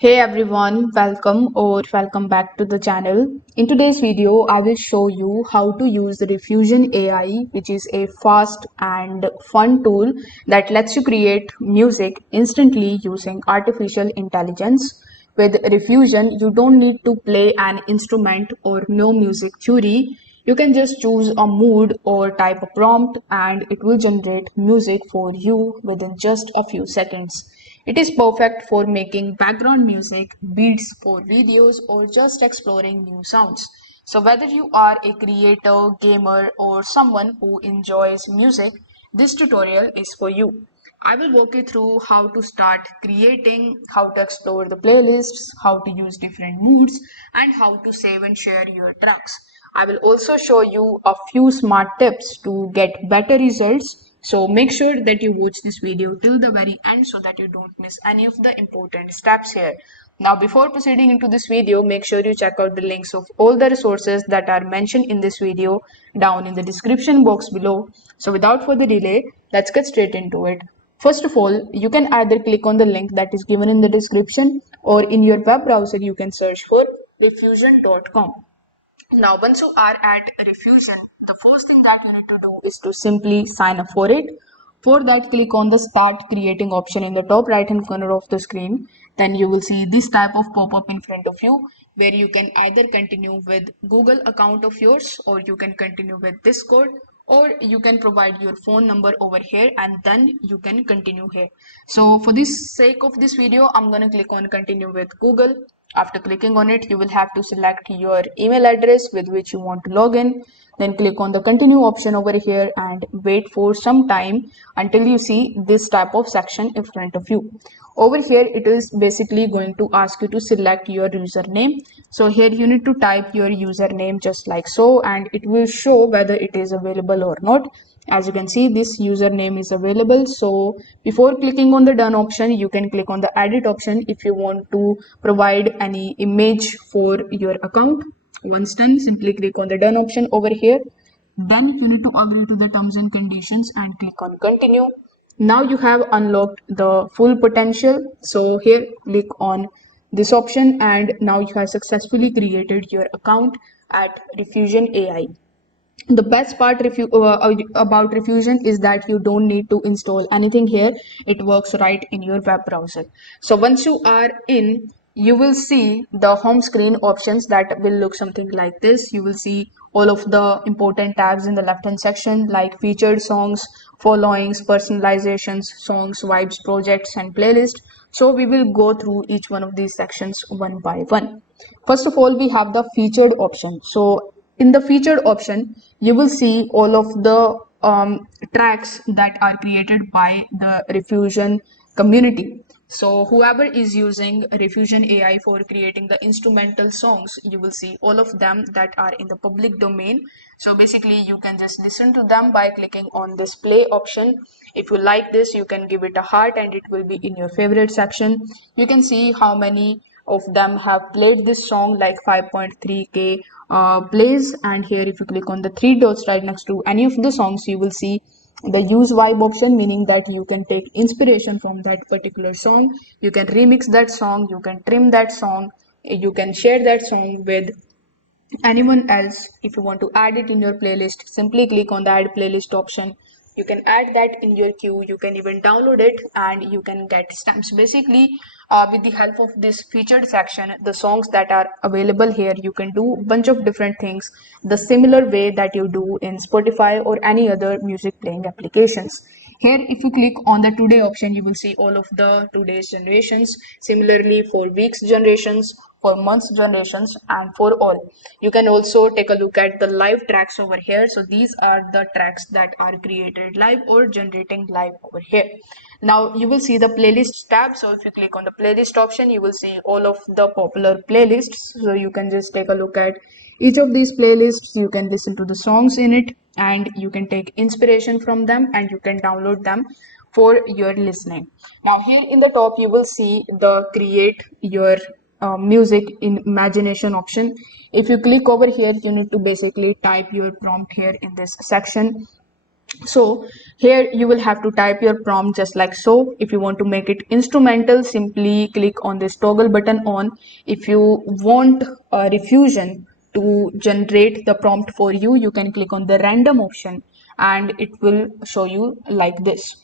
Hey everyone, welcome back to the channel. In today's video, I will show you how to use the Riffusion AI, which is a fast and fun tool that lets you create music instantly using artificial intelligence. With Riffusion, you don't need to play an instrument or know music theory. You can just choose a mood or type a prompt and it will generate music for you within just a few seconds. It is perfect for making background music, beats for videos, or just exploring new sounds. So, whether you are a creator, gamer, or someone who enjoys music, this tutorial is for you. I will walk you through how to start creating, how to explore the playlists, how to use different moods, and how to save and share your tracks. I will also show you a few smart tips to get better results. So make sure that you watch this video till the very end so that you don't miss any of the important steps here. Now before proceeding into this video, make sure you check out the links of all the resources that are mentioned in this video down in the description box below. So without further delay, let's get straight into it. First of all, you can either click on the link that is given in the description or in your web browser you can search for riffusion.com. Now, once you are at Riffusion, the first thing that you need to do is to simply sign up for it. For that, click on the Start Creating option in the top right hand corner of the screen. Then you will see this type of pop-up in front of you where you can either continue with Google account of yours or you can continue with Discord or you can provide your phone number over here and then you can continue here. So for this sake of this video, I'm going to click on continue with Google. After clicking on it, you will have to select your email address with which you want to log in. Then click on the continue option over here and wait for some time until you see this type of section in front of you. Over here, it is basically going to ask you to select your username. So here you need to type your username just like so, and it will show whether it is available or not. As you can see, this username is available. So before clicking on the done option, you can click on the edit option if you want to provide any image for your account. Once done, simply click on the done option over here. Then you need to agree to the terms and conditions and click on continue. Now you have unlocked the full potential. So here click on this option and now you have successfully created your account at Riffusion AI. The best part about Riffusion is that you don't need to install anything here. It works right in your web browser. So once you are in, you will see the home screen options that will look something like this. You will see all of the important tabs in the left hand section like featured songs, followings, personalizations, songs, vibes, projects, and playlist. So we will go through each one of these sections one by one. First of all, we have the featured option. So in the featured option, you will see all of the tracks that are created by the Riffusion community. So whoever is using Riffusion AI for creating the instrumental songs, you will see all of them that are in the public domain. So basically you can just listen to them by clicking on this play option. If you like this, you can give it a heart and it will be in your favorite section. You can see how many of them have played this song, like 5.3k plays. And here if you click on the three dots right next to any of the songs, you will see the use vibe option, meaning that you can take inspiration from that particular song, you can remix that song, you can trim that song, you can share that song with anyone else. If you want to add it in your playlist, simply click on the add playlist option. You can add that in your queue, you can even download it and you can get stamps. Basically, with the help of this featured section, the songs that are available here, you can do a bunch of different things the similar way that you do in Spotify or any other music playing applications. Here, if you click on the today option, you will see all of the today's generations. Similarly, for weeks generations, for months generations, and for all. You can also take a look at the live tracks over here. So these are the tracks that are created live or generating live over here. Now you will see the playlist tab. So if you click on the playlist option, you will see all of the popular playlists. So you can just take a look at each of these playlists. You can listen to the songs in it and you can take inspiration from them and you can download them for your listening. Now here in the top you will see the create your music in imagination option. If you click over here, you need to basically type your prompt here in this section. So here you will have to type your prompt just like so. If you want to make it instrumental, simply click on this toggle button on. If you want Riffusion to generate the prompt for you, you can click on the random option and it will show you like this.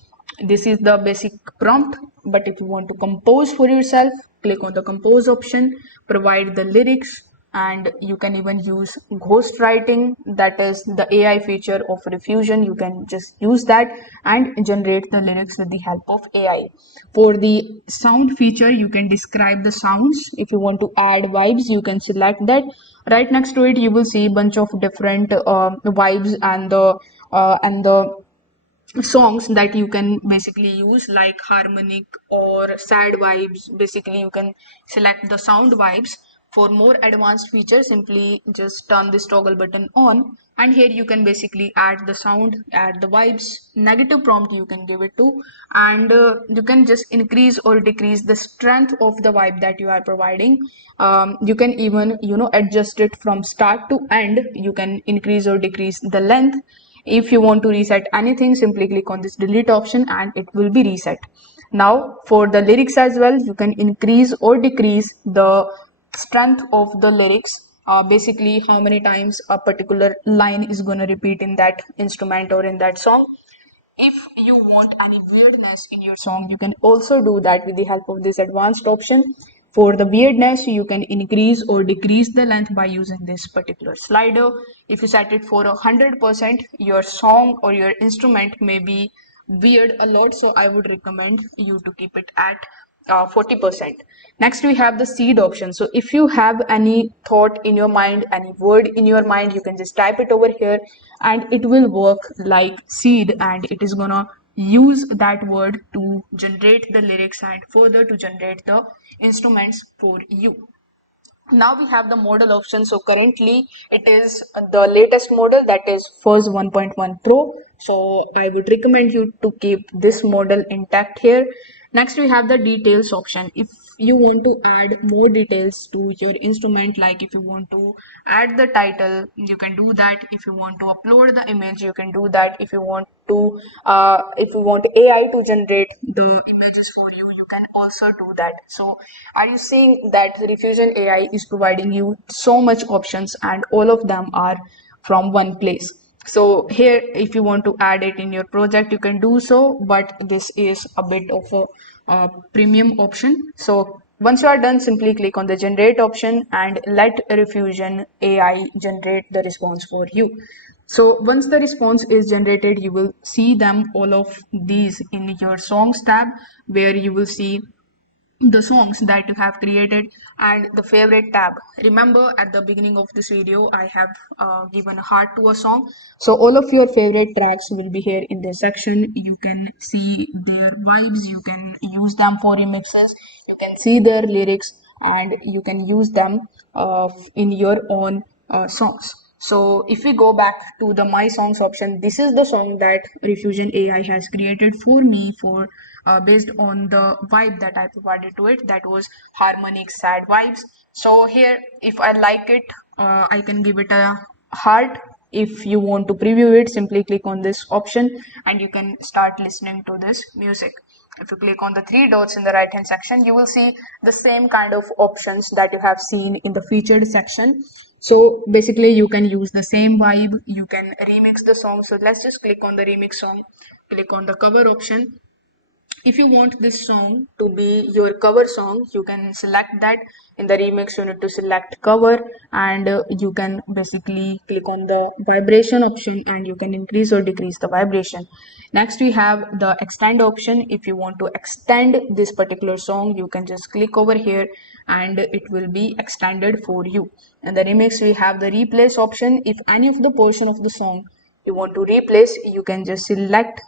This is the basic prompt, but if you want to compose for yourself, click on the compose option, provide the lyrics, and you can even use ghost writing, that is the AI feature of Riffusion. You can just use that and generate the lyrics with the help of AI. For the sound feature, you can describe the sounds. If you want to add vibes, you can select that. Right next to it, you will see a bunch of different vibes and the songs that you can basically use, like harmonic or sad vibes. Basically you can select the sound vibes. For more advanced features, simply just turn this toggle button on, and here you can basically add the sound, add the vibes, negative prompt you can give it to, and you can just increase or decrease the strength of the vibe that you are providing. You can even adjust it from start to end. You can increase or decrease the length. If you want to reset anything, simply click on this delete option and it will be reset. Now for the lyrics as well, you can increase or decrease the strength of the lyrics. Basically how many times a particular line is going to repeat in that instrument or in that song. If you want any weirdness in your song, you can also do that with the help of this advanced option. For the weirdness, you can increase or decrease the length by using this particular slider. If you set it for 100%, your song or your instrument may be weird a lot, so I would recommend you to keep it at 40%. Next, we have the seed option. So if you have any thought in your mind, any word in your mind, you can just type it over here and it will work like seed, and it is gonna use that word to generate the lyrics and further to generate the instruments for you. Now we have the model option. So currently it is the latest model, that is Fuzz 1.1 Pro. So I would recommend you to keep this model intact here. Next we have the details option. If you want to add more details to your instrument, like if you want to add the title, you can do that. If you want to upload the image, you can do that. If you want AI to generate the images for you, you can also do that. So are you seeing that the Riffusion AI is providing you so much options and all of them are from one place? So here, if you want to add it in your project, you can do so, but this is a bit of a premium option. So once you are done, simply click on the generate option and let Riffusion AI generate the response for you. So once the response is generated, you will see them, all of these, in your songs tab, where you will see the songs that you have created and the favorite tab. Remember, at the beginning of this video I have given a heart to a song, so all of your favorite tracks will be here in this section. You can see their vibes, you can use them for remixes, you can see their lyrics, and you can use them in your own songs. So if we go back to the my songs option, this is the song that Riffusion AI has created for me, for based on the vibe that I provided to it, that was harmonic sad vibes. So here, if I like it, I can give it a heart. If you want to preview it, simply click on this option and you can start listening to this music. If you click on the three dots in the right hand section, you will see the same kind of options that you have seen in the featured section. So basically you can use the same vibe, you can remix the song. So let's just click on the remix song, click on the cover option. If you want this song to be your cover song, you can select that. In the remix, you need to select cover, and you can basically click on the vibration option and you can increase or decrease the vibration. Next we have the extend option. If you want to extend this particular song, you can just click over here and it will be extended for you. In the remix, we have the replace option. If any of the portion of the song you want to replace, you can just select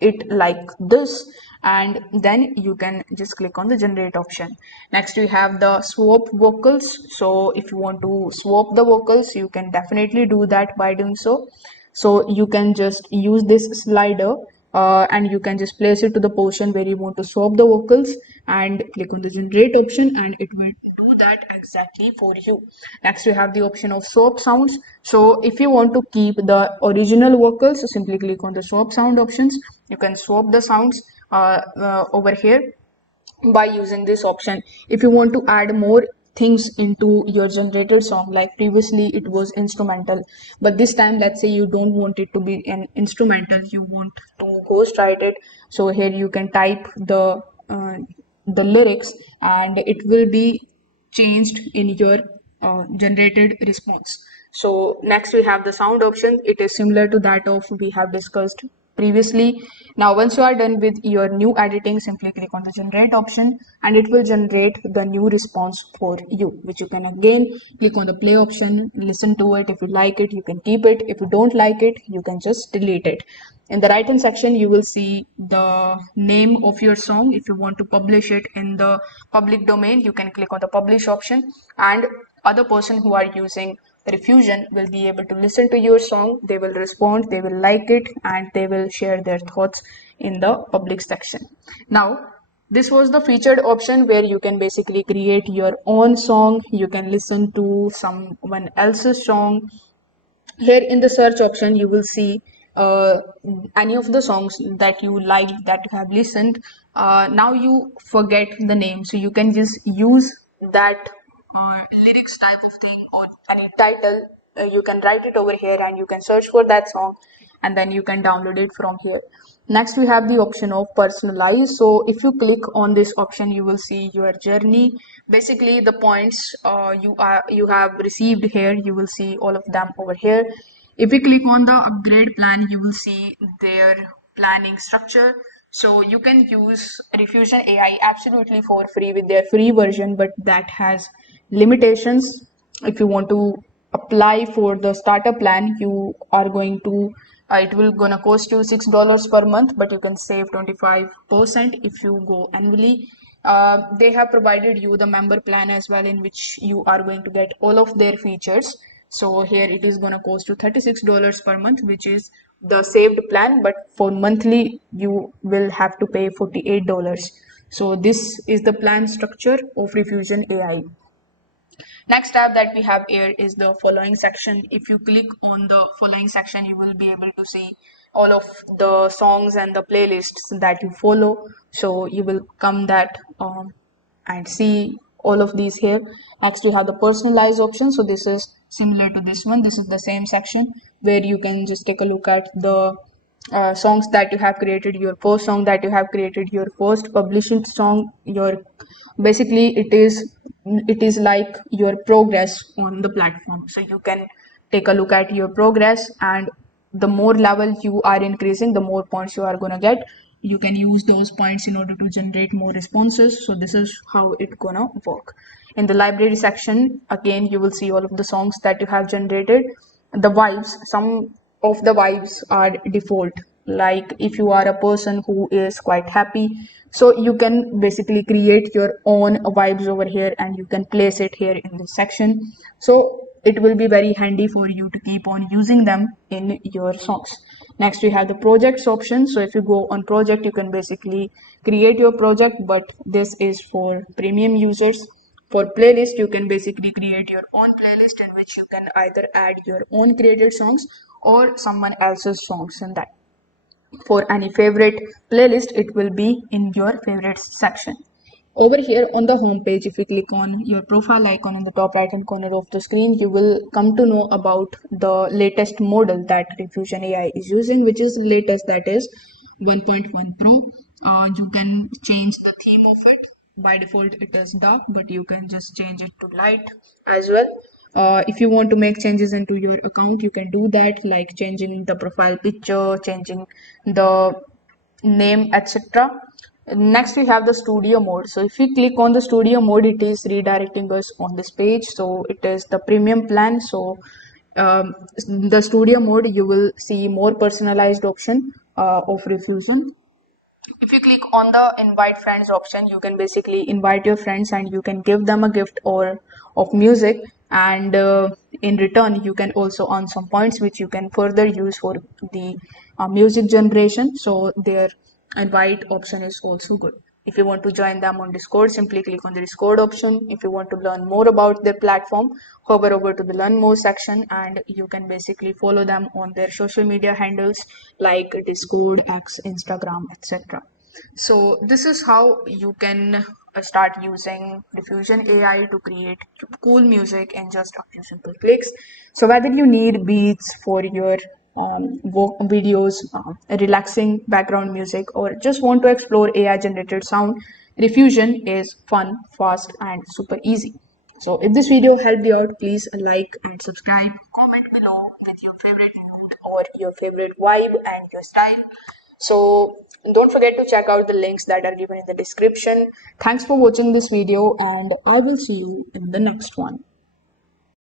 it like this, and then you can just click on the generate option. Next we have the swap vocals. So if you want to swap the vocals, you can definitely do that by doing so. So you can just use this slider and you can just place it to the portion where you want to swap the vocals and click on the generate option and it will that exactly for you. Next, we have the option of swap sounds. So if you want to keep the original vocals, so simply click on the swap sound options. You can swap the sounds over here by using this option. If you want to add more things into your generated song, like previously it was instrumental, but this time let's say you don't want it to be an instrumental, you want to ghost write it. So here you can type the lyrics and it will be changed in your generated response. So next we have the sound option. It is similar to that of we have discussed previously. Now once you are done with your new editing, simply click on the generate option and it will generate the new response for you, which you can again click on the play option, listen to it. If you like it, you can keep it. If you don't like it, you can just delete it. In the right hand section, you will see the name of your song. If you want to publish it in the public domain, you can click on the publish option and other person who are using Riffusion will be able to listen to your song. They will respond, they will like it, and they will share their thoughts in the public section. Now, this was the featured option where you can basically create your own song. You can listen to someone else's song. Here in the search option you will see any of the songs that you like, that you have listened. Now you forget the name, so you can just use that lyrics type of thing or any title. You can write it over here and you can search for that song and then you can download it from here. Next we have the option of personalize. So if you click on this option, you will see your journey, basically the points you have received here. You will see all of them over here. If you click on the upgrade plan, you will see their planning structure. So you can use Riffusion AI absolutely for free with their free version, but that has limitations. If you want to apply for the starter plan, you are going to it will gonna cost you $6 per month, but you can save 25% if you go annually. They have provided you the member plan as well, in which you are going to get all of their features. So here it is gonna cost you $36 per month, which is the saved plan, but for monthly you will have to pay $48. So this is the plan structure of Riffusion AI. Next tab that we have here is the following section. If you click on the following section, you will be able to see all of the songs and the playlists that you follow. So you will come that and see all of these here. Next we have the personalize option. So this is similar to this one. This is the same section where you can just take a look at the songs that you have created, your first song that you have created, your first published song, your basically it is like your progress on the platform. So you can take a look at your progress, and the more level you are increasing, the more points you are gonna get. You can use those points in order to generate more responses. So this is how it gonna work. In the library section, again you will see all of the songs that you have generated. The vibes, some of the vibes are default, like if you are a person who is quite happy, so you can basically create your own vibes over here and you can place it here in this section. So it will be very handy for you to keep on using them in your songs. Next we have the projects option. So if you go on project, you can basically create your project, but this is for premium users. For playlist, you can basically create your own playlist in which you can either add your own created songs or someone else's songs in that. For any favorite playlist, it will be in your favorites section. Over here on the home page, if you click on your profile icon in the top right hand corner of the screen, you will come to know about the latest model that Riffusion AI is using, which is the latest, that is 1.1 Pro. You can change the theme of it. By default it is dark, but you can just change it to light as well. If you want to make changes into your account, you can do that, like changing the profile picture, changing the name, etc. Next we have the studio mode. So if we click on the studio mode, it is redirecting us on this page. So it is the premium plan. So the studio mode, you will see more personalized option of Riffusion. If you click on the invite friends option, you can basically invite your friends and you can give them a gift or of music, and in return you can also earn some points which you can further use for the music generation. So their invite option is also good. If you want to join them on Discord, simply click on the Discord option. If you want to learn more about their platform, hover over to the Learn More section and you can basically follow them on their social media handles like Discord, X, Instagram, etc. So this is how you can start using Diffusion AI to create cool music in just a few simple clicks. So whether you need beats for your videos, relaxing background music, or just want to explore AI generated sound, Diffusion is fun, fast, and super easy. So if this video helped you out, please like and subscribe. Comment below with your favorite mood or your favorite vibe and your style. So don't forget to check out the links that are given in the description. Thanks for watching this video and I will see you in the next one.